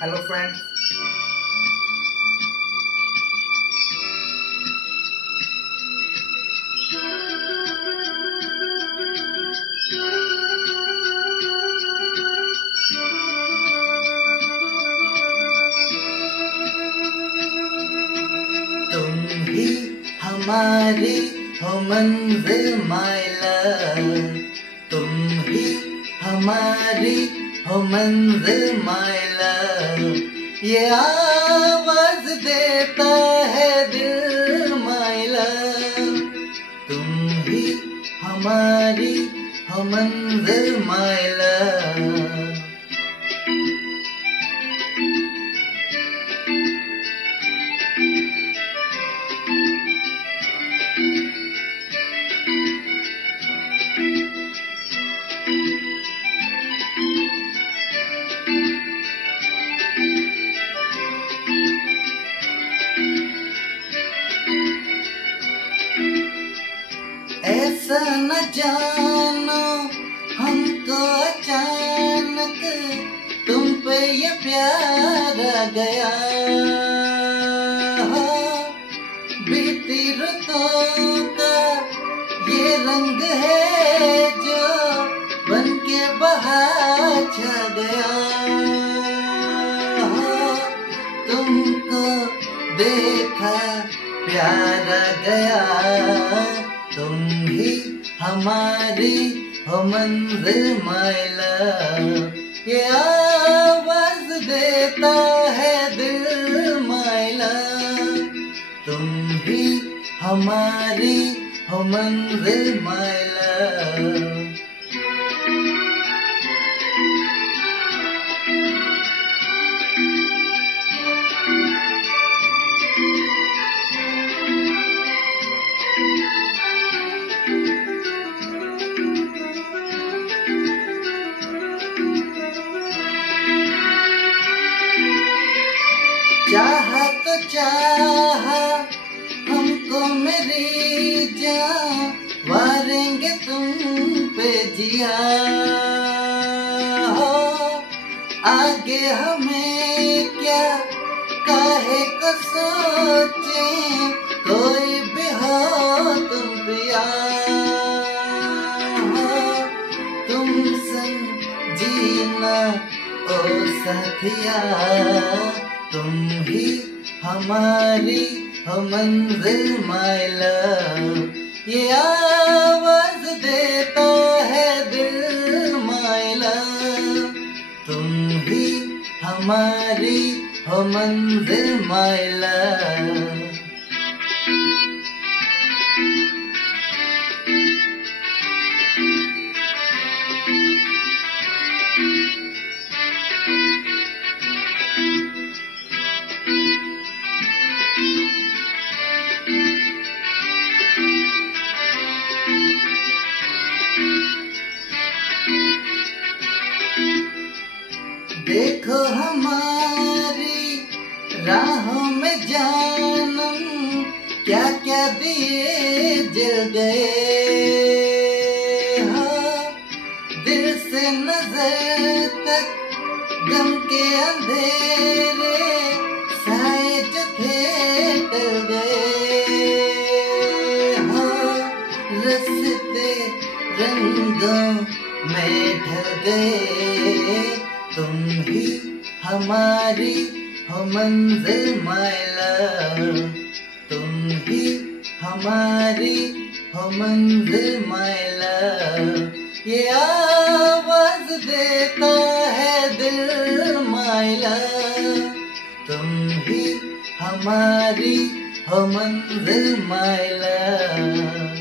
Hello friends. तुम ही हमारी हो मंजिल माय लव, तुम ही हमारी हो मंजिल माय लव, ये आवाज देता है दिल माय लव, तुम ही हमारी हो मंजिल माय लव। ऐसा न जानो हमको अचानक तुम पे ये प्यार आ गया हो, बीती रुतों का ये रंग है जो बन के बहार छा गया हो, तुमको देखा प्यार आ गया, तुम ही हमारी हो मंजिल माय लव, ये आवाज देता है दिल माय लव, तुम ही हमारी हो मंजिल माय लव। चाहा तो चाहा हमको मेरी जान, वारेंगे तुम पे जिया हो, आगे हमें क्या काहे को सोचे, कोई भी हो तुम पिया हो, तुम संग जीना ओ साथिया, तुम ही हमारी हो मंजिल माय लव, ये आवाज देता है दिल माय लव, तुम ही हमारी हो मंजिल माय लव। देखो हमारी राहों में जानम क्या क्या दिए जल गए हो, दिल से नजर तक गम के अंधेरे साए जो थे टल गए हो, रस्ते रंगों में ढल गए, तुम ही हमारी हो मंजिल माय लव, तुम ही हमारी हो मंजिल माय लव, ये आवाज देता है दिल माय लव, तुम ही हमारी हो मंजिल माय लव।